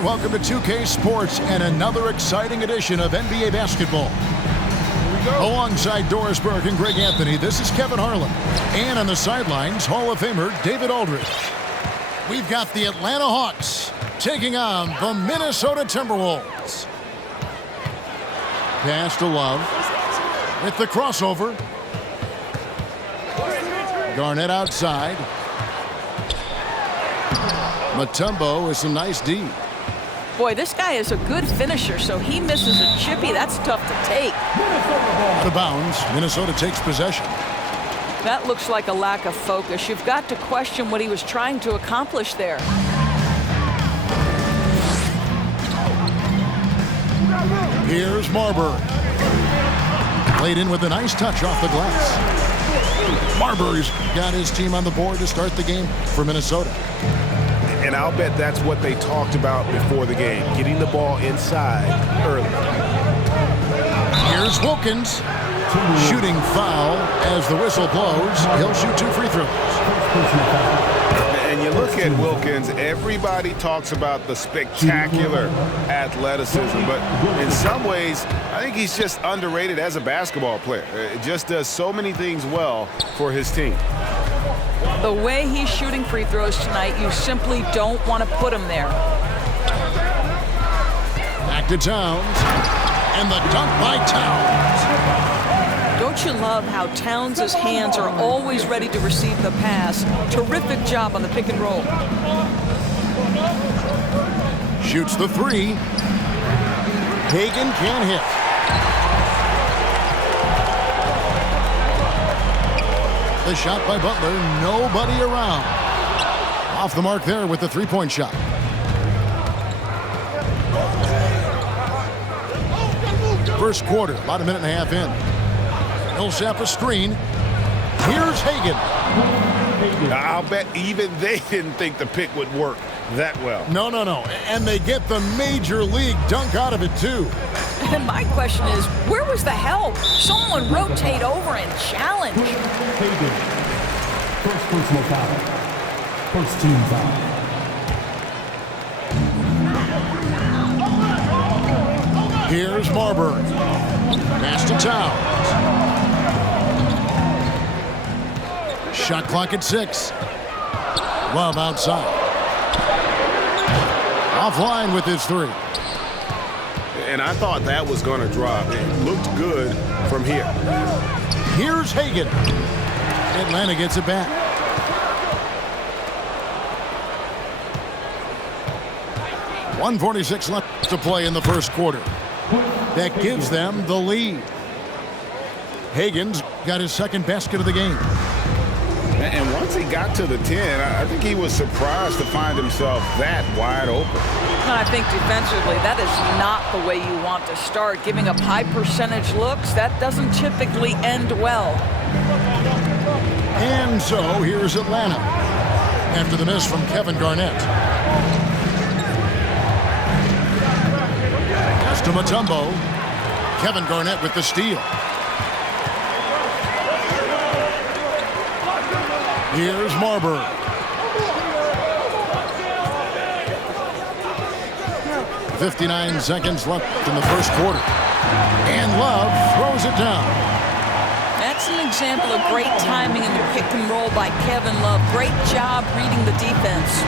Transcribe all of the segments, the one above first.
everyone. Welcome to 2K Sports and another exciting edition of NBA basketball. Alongside Doris Burke and Greg Anthony, this is Kevin Harlan. And on the sidelines, Hall of Famer David Aldridge. We've got the Atlanta Hawks taking on the Minnesota Timberwolves. Pass to Love with the crossover. Garnett outside. Mutombo with some nice D. Boy, this guy is a good finisher, so he misses a chippy. That's tough to take. The bounds. Minnesota takes possession. That looks like a lack of focus. You've got to question what he was trying to accomplish there. Here's Marbury. Played in with a nice touch off the glass. Marbury's got his team on the board to start the game for Minnesota. And I'll bet that's what they talked about before the game, getting the ball inside early. Here's Wilkins. Shooting foul as the whistle blows. He'll shoot 2 free throws. And you look at Wilkins, everybody talks about the spectacular athleticism, but in some ways, I think he's just underrated as a basketball player. It just does so many things well for his team. The way he's shooting free throws tonight, you simply don't want to put him there. Back to Towns. And the dunk by Towns. Don't you love how Towns' hands are always ready to receive the pass? Terrific job on the pick and roll. Shoots the 3. Hagan can't hit. The shot by Butler, nobody around. Off the mark there with the three-point shot. First quarter, about a minute and a half in. Millsap a screen. Here's Hagan. I'll bet even they didn't think the pick would work that well. No. And they get the major league dunk out of it, too. And my question is, where was the help? Someone rotate over and challenge. Hagan. First personal foul. First team foul. Here's Marbury. Pass to Towns. Shot clock at 6. Love outside. Offline with his 3. And I thought that was going to drop. It looked good from here. Here's Hagan. Atlanta gets it back. .146 left to play in the first quarter. That gives them the lead. Hagan's got his second basket of the game. And once he got to the 10, I think he was surprised to find himself that wide open. I think defensively, that is not the way you want to start. Giving up high percentage looks, that doesn't typically end well. And so here's Atlanta after the miss from Kevin Garnett. Pass to Mutombo. Kevin Garnett with the steal. Here's Marbury. .59 seconds left in the first quarter. And Love throws it down. That's an example of great timing in the pick and roll by Kevin Love. Great job reading the defense.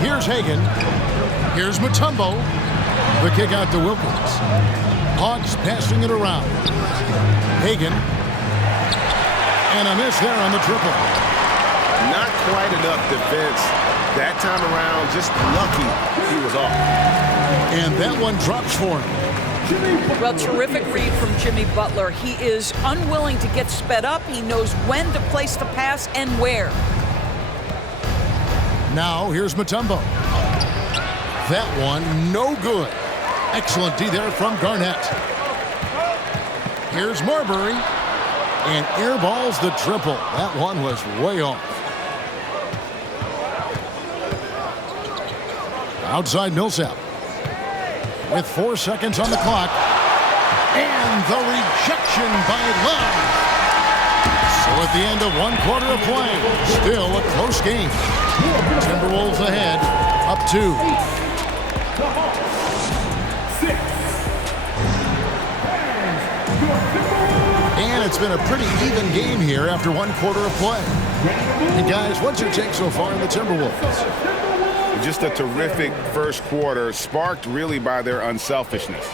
Here's Hagan. Here's Mutombo. The kick out to Wilkins. Hawks passing it around. Hagan. And a miss there on the triple. Not quite enough defense. That time around, just lucky he was off. And that one drops for him. Well, terrific read from Jimmy Butler. He is unwilling to get sped up. He knows when to place the pass and where. Now here's Mutombo. That one no good. Excellent D there from Garnett. Here's Marbury. And airballs the triple. That one was way off. Outside Millsap. With 4 seconds on the clock. And the rejection by Love. So at the end of 1 quarter of play. Still a close game. Timberwolves ahead, up 2. And it's been a pretty even game here after 1 quarter of play. And guys, what's your take so far in the Timberwolves? Just a terrific first quarter, sparked really by their unselfishness.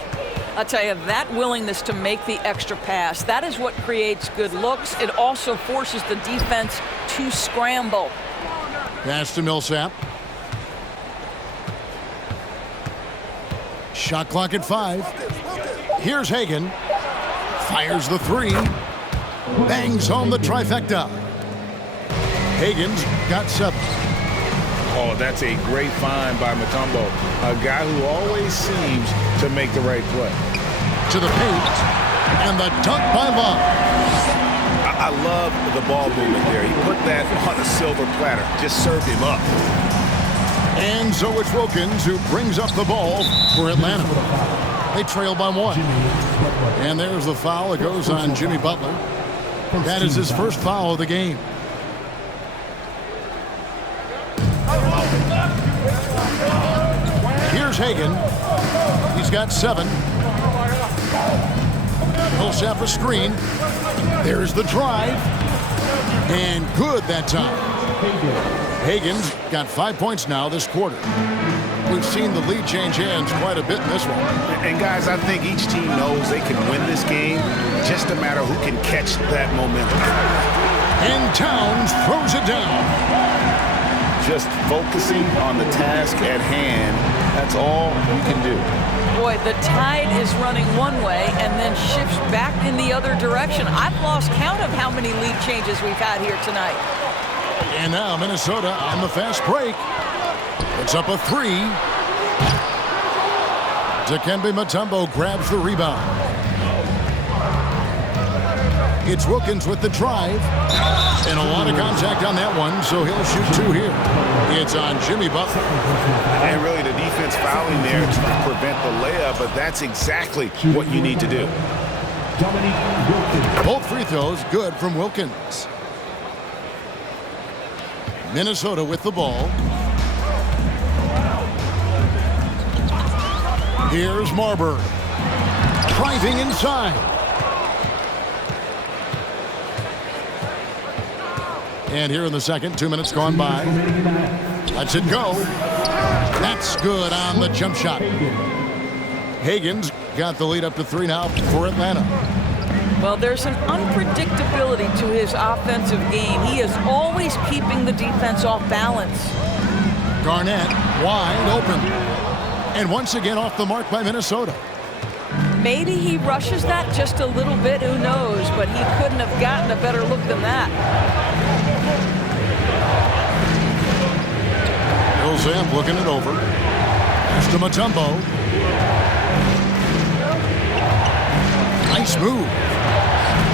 I'll tell you, that willingness to make the extra pass, that is what creates good looks. It also forces the defense to scramble. Pass to Millsap. Shot clock at 5. Here's Hagan. Fires the 3. Bangs home the trifecta. Hagan's got 7. Oh, that's a great find by Mutombo, a guy who always seems to make the right play. To the paint, and the dunk by Love. I love the ball movement there. He put that on a silver platter, just served him up. And so it's Wilkins who brings up the ball for Atlanta. They trail by 1. And there's the foul. It goes on Jimmy Butler. That is his first foul of the game. Here's Hagan. He's got 7. Millsap a screen. There's the drive. And good that time. Hagan's got 5 points now this quarter. We've seen the lead change hands quite a bit in this one. And guys, I think each team knows they can win this game. Just a matter who can catch that momentum. And Towns throws it down. Just focusing on the task at hand. That's all you can do. Boy, the tide is running one way and then shifts back in the other direction. I've lost count of how many lead changes we've had here tonight. And now Minnesota on the fast break. It's up a 3. Dikembe Mutombo grabs the rebound. It's Wilkins with the drive. And a lot of contact on that one, so he'll shoot 2 here. It's on Jimmy Butler. And really the defense fouling there to prevent the layup, but that's exactly what you need to do. Both free throws good from Wilkins. Minnesota with the ball. Here's Marbury. Driving inside. And here in the second, 2 minutes gone by. Lets it go. That's good on the jump shot. Hagan's got the lead up to 3 now for Atlanta. Well, there's an unpredictability to his offensive game. He is always keeping the defense off balance. Garnett wide open. And once again off the mark by Minnesota. Maybe he rushes that just a little bit, who knows, but he couldn't have gotten a better look than that. Millsap looking it over. Pass to Mutombo. Nice move.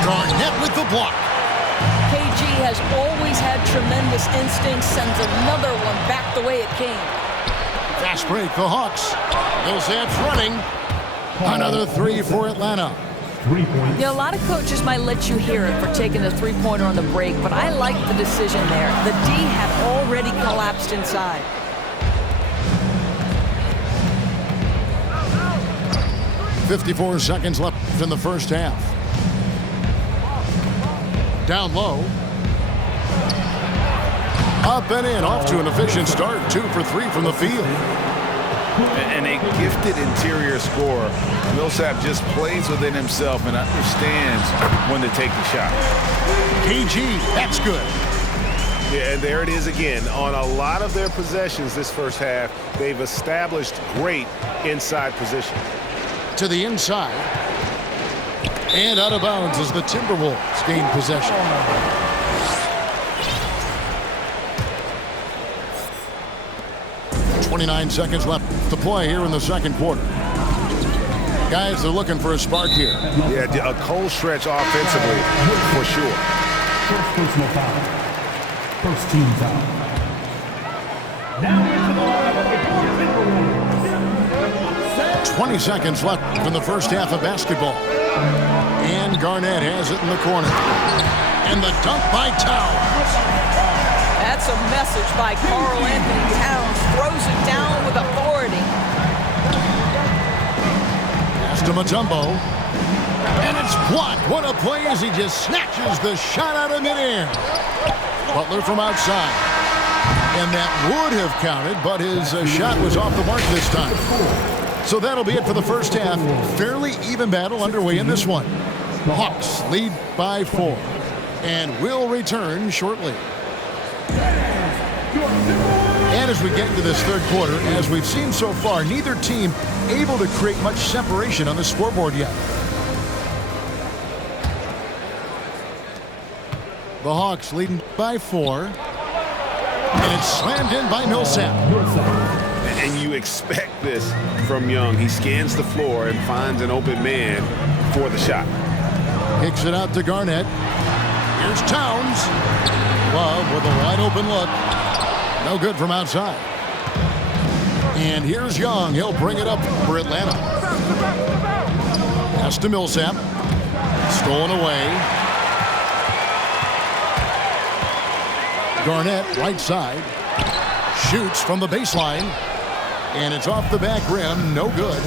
Garnett with the block. KG has always had tremendous instincts, sends another one back the way it came. Fast break, the Hawks. Millsap's running. Another 3 for Atlanta. 3 points. You know, a lot of coaches might let you hear it for taking a three-pointer on the break, but I like the decision there. The D had already collapsed inside. .54 seconds left in the first half. Down low. Up and in, off to an efficient start. 2 for 3 from the field. And a gifted interior scorer. Millsap just plays within himself and understands when to take the shot. KG, that's good. Yeah, and there it is again. On a lot of their possessions this first half, they've established great inside position. To the inside. And out of bounds as the Timberwolves gain possession. .29 seconds left to play here in the second quarter. Guys, they're looking for a spark here. Yeah, a cold stretch offensively, for sure. First personal foul. First team foul. Now into the line. 20 seconds left in the first half of basketball. And Garnett has it in the corner. And the dunk by Towns. That's a message by Karl Anthony Towns. Throws it down with authority. Pass to Mutombo. And it's blocked. What a play as he just snatches the shot out of midair. Butler from outside. And that would have counted, but his shot was off the mark this time. So that'll be it for the first half. Fairly even battle underway in this one. The Hawks lead by 4. And will return shortly. And as we get into this third quarter, as we've seen so far, neither team able to create much separation on the scoreboard yet. The Hawks leading by 4. And it's slammed in by Millsap. And you expect this from Young. He scans the floor and finds an open man for the shot. Kicks it out to Garnett. Here's Towns. Love with a wide open look. No good from outside. And here's Young. He'll bring it up for Atlanta. Pass to Millsap. Stolen away. Garnett, right side. Shoots from the baseline. And it's off the back rim. No good.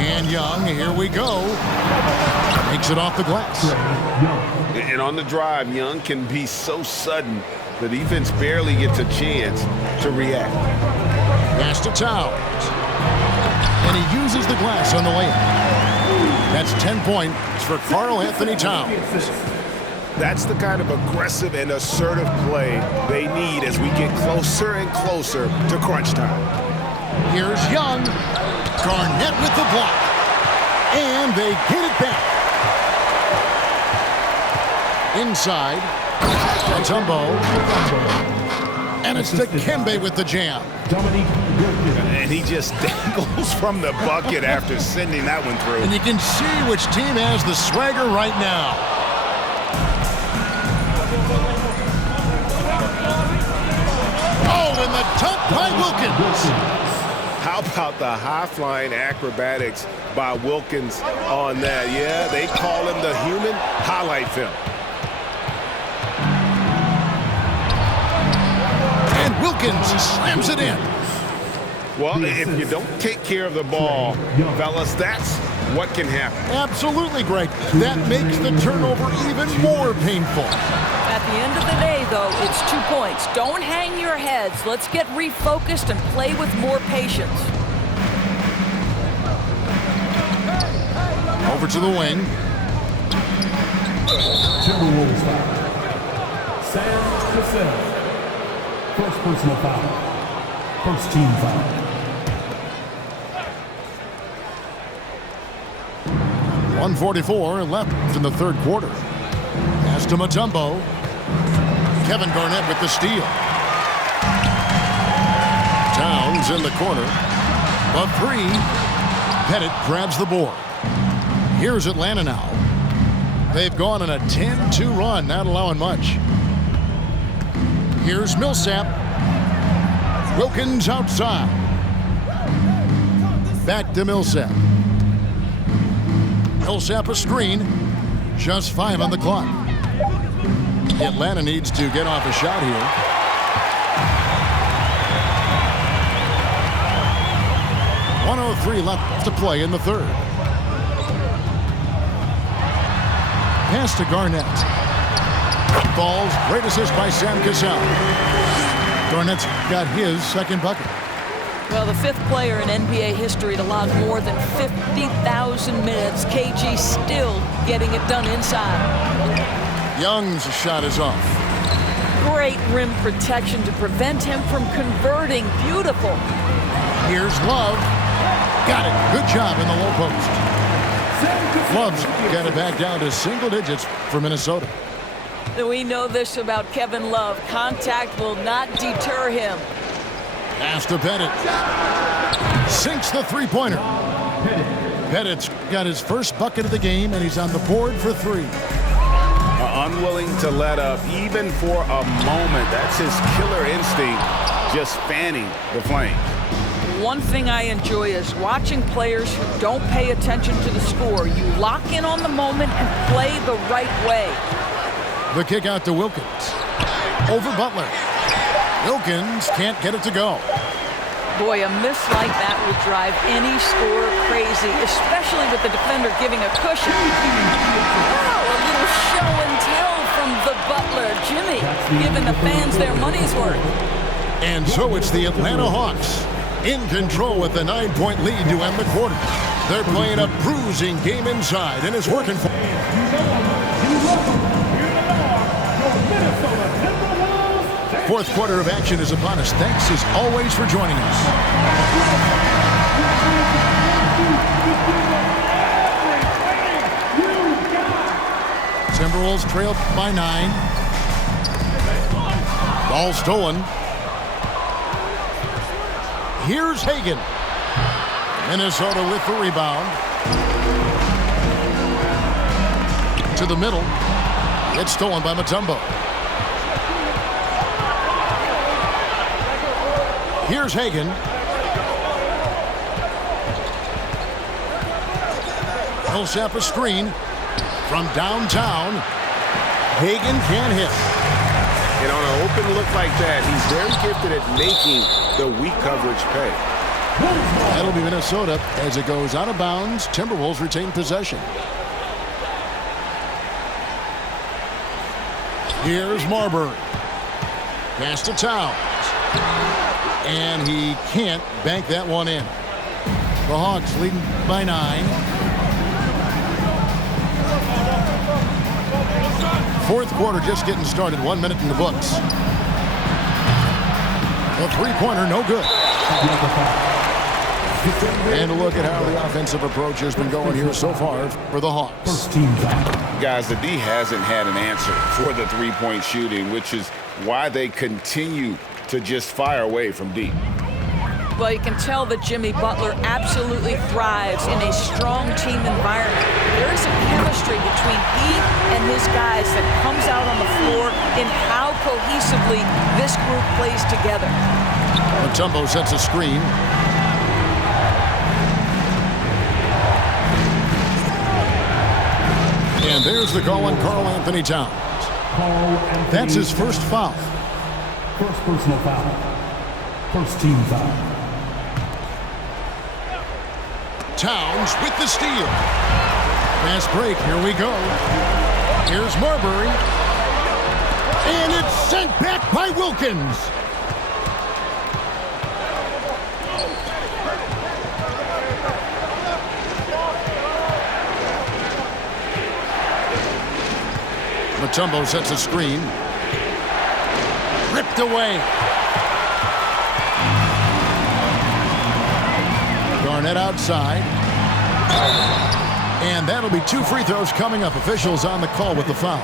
And Young, here we go. Makes it off the glass. And on the drive, Young can be so sudden. The defense barely gets a chance to react. Pass to Towns. And he uses the glass on the layup. That's 10 points for Karl Anthony Towns. That's the kind of aggressive and assertive play they need as we get closer and closer to crunch time. Here's Young. Garnett with the block. And they get it back. Inside. Mutombo. And it's Dikembe with the jam. And he just dangles from the bucket after sending that one through. And you can see which team has the swagger right now. Oh, and the dunk by Wilkins. How about the high-flying acrobatics by Wilkins on that? Yeah, they call him the human highlight film. And Wilkins slams it in. Well, if you don't take care of the ball, fellas, that's what can happen. Absolutely, Greg. That makes the turnover even more painful. At the end of the day, though, it's 2 points. Don't hang your heads. Let's get refocused and play with more patience. Over to the wing. Timberwolves foul. Sam Cassell. First personal foul. First team foul. .144 left in the third quarter. Pass to Mutombo. Kevin Garnett with the steal. Towns in the corner. The 3. Pettit grabs the board. Here's Atlanta now. They've gone on a 10-2 run, not allowing much. Here's Millsap. Wilkins outside. Back to Millsap. Millsap a screen. Just 5 on the clock. Atlanta needs to get off a shot here. .103 left to play in the third. Pass to Garnett. Falls. Great assist by Sam Cassell. Garnett's got his second bucket. Well, the 5th player in NBA history to log more than 50,000 minutes. KG still getting it done inside. Young's shot is off. Great rim protection to prevent him from converting. Beautiful. Here's Love. Got it. Good job in the low post. Love's got it back down to single digits for Minnesota. We know this about Kevin Love. Contact will not deter him. Pass to Pettit. Sinks the three-pointer. Pettit's got his first bucket of the game, and he's on the board for 3. Unwilling to let up even for a moment. That's his killer instinct, just fanning the flame. One thing I enjoy is watching players who don't pay attention to the score. You lock in on the moment and play the right way. The kick out to Wilkins. Over Butler. Wilkins can't get it to go. Boy, a miss like that will drive any scorer crazy, especially with the defender giving a cushion. Wow, a little show and tell from the Butler. Jimmy giving the fans their money's worth. And so it's the Atlanta Hawks in control with the 9-point lead to end the quarter. They're playing a bruising game inside, and it's working for them. Fourth quarter of action is upon us. Thanks as always for joining us. Timberwolves trail by 9. Ball stolen. Here's Hagan. Minnesota with the rebound. To the middle. It's stolen by Mutombo. Here's Hagan. Millsap a screen from downtown. Hagan can't hit. And on an open look like that, he's very gifted at making the weak coverage pay. That'll be Minnesota as it goes out of bounds. Timberwolves retain possession. Here's Marbury. Pass to Towns. And he can't bank that one in. The Hawks leading by 9. Fourth quarter just getting started. 1 minute in the books. A three-pointer, no good. And a look at how the offensive approach has been going here so far for the Hawks. Guys, the D hasn't had an answer for the three-point shooting, which is why they continue to just fire away from deep. Well, you can tell that Jimmy Butler absolutely thrives in a strong team environment. There is a chemistry between he and his guys that comes out on the floor in how cohesively this group plays together. Mutombo sets a screen. And there's the call on Karl Anthony Towns. That's his first foul. First personal foul. First team foul. Towns with the steal. Fast break. Here we go. Here's Marbury. And it's sent back by Wilkins. Mutombo sets a screen. Ripped away. Garnett outside. And that'll be 2 free throws coming up. Officials on the call with the foul.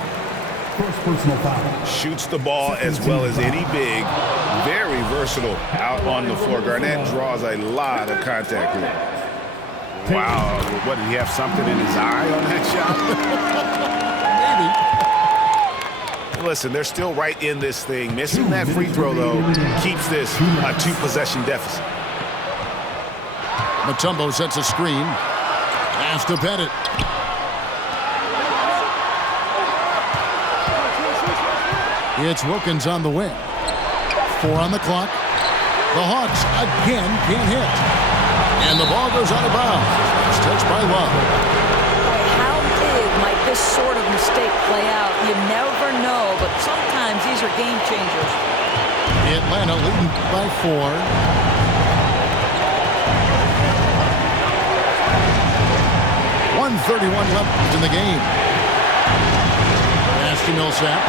First personal foul. Shoots the ball as well as any big. Very versatile out on the floor. Garnett draws a lot of contact here. Wow. What, did he have something in his eye on that shot? Maybe. Listen, they're still right in this thing. Missing that free throw, though, keeps this a 2-possession deficit. Mutombo sets a screen. Has to Pettit. It's Wilkins on the wing. 4 on the clock. The Hawks again can't hit. And the ball goes out of bounds. It's touched by Love. How big might this sort of mistake play out? You never know, but sometimes these are game changers. Atlanta leading by 4. .131 left in the game. Pass to Millsap.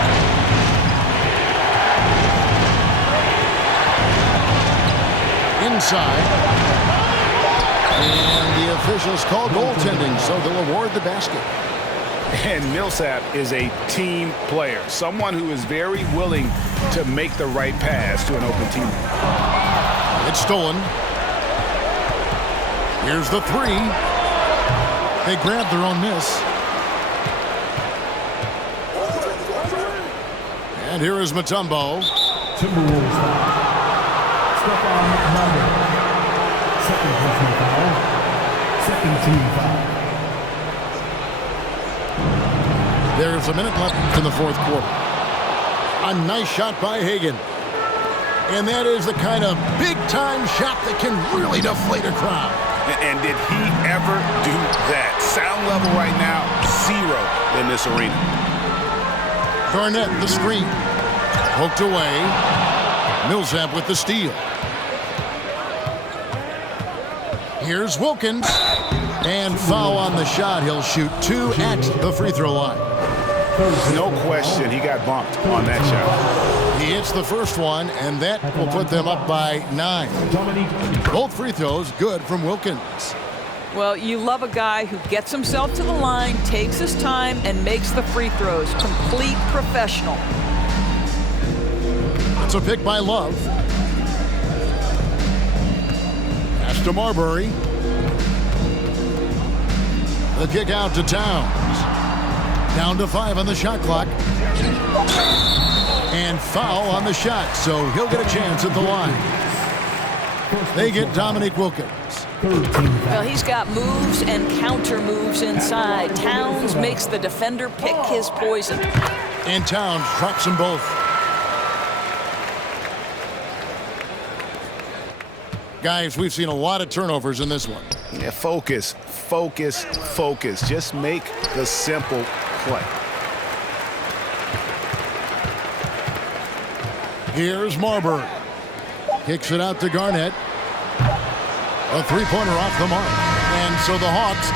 Inside. And the officials call goaltending, so they'll award the basket. And Millsap is a team player, someone who is very willing to make the right pass to an open teammate. It's stolen. Here's the 3. They grabbed their own miss. And here is Mutombo. Timberwolves foul. Stephon Marbury. Second personal foul. Second team foul. There's a minute left in the fourth quarter. A nice shot by Hagan. And that is the kind of big-time shot that can really deflate a crowd. And did he ever do that? Sound level right now, 0 in this arena. Garnett, the screen. Poked away. Millsap with the steal. Here's Wilkins. And foul on the shot. He'll shoot 2 at the free throw line. No question, he got bumped on that shot. He hits the first one, and that will put them up by 9. Both free throws good from Wilkins. Well, you love a guy who gets himself to the line, takes his time, and makes the free throws. Complete professional. It's a pick by Love. Pass to Marbury. The kick out to Towns. Down to 5 on the shot clock. And foul on the shot, so he'll get a chance at the line. They get Dominique Wilkins. Well, he's got moves and counter moves inside. Towns makes the defender pick his poison. And Towns drops them both. Guys, we've seen a lot of turnovers in this one. Yeah, focus, focus, focus. Just make the simple play. Here's Marbury. Kicks it out to Garnett. A three-pointer off the mark. And so the Hawks